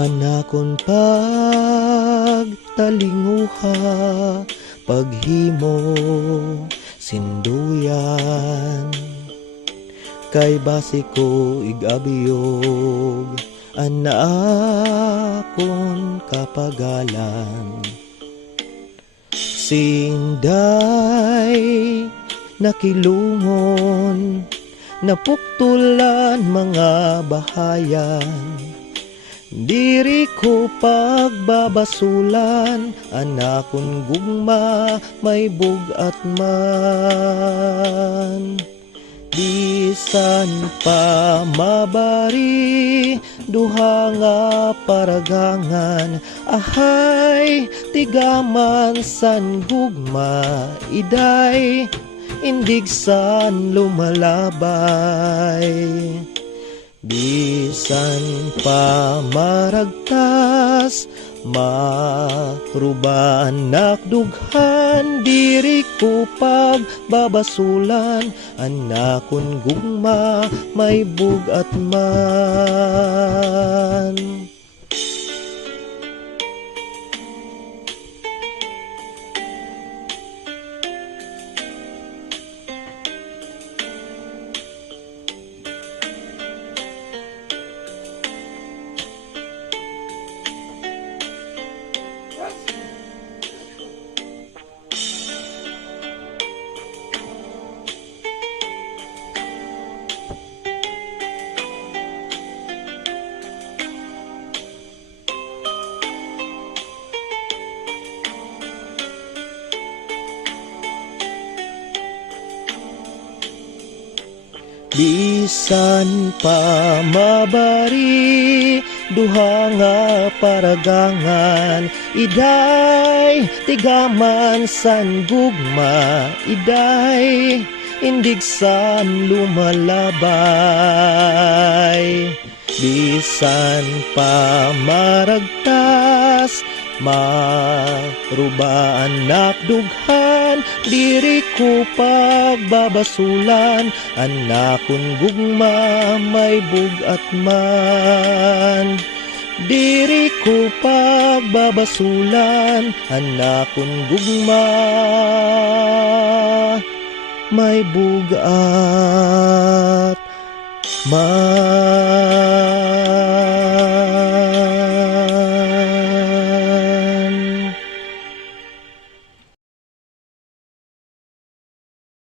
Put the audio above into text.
Anakon pagtalinguha, paghimo sinduyan. Kay basi ko igabiyog, anakon kapagalan. Sinday nakilungon, napuktulan mga bahayan. Diri ko pagbabasulan, anakon gugma may bugat man. Bisan pa mabari, duha nga paragangan, ahay tigaman san gugma, iday indig san lumalabay. Bisan pa maragtas, maruban nakdughan, diri ko pagbabasulan, anakon gugma may bugat man. Bisan pa mabari, duha nga paragangan, iday tigaman san gugma, iday indig san lumalabay. Bisan pa maragtas, marubaan nakdughan, diri ko pagbabasulan, anakon gugma may bugat man. Diri ko pagbabasulan, anakon gugma may bugat man.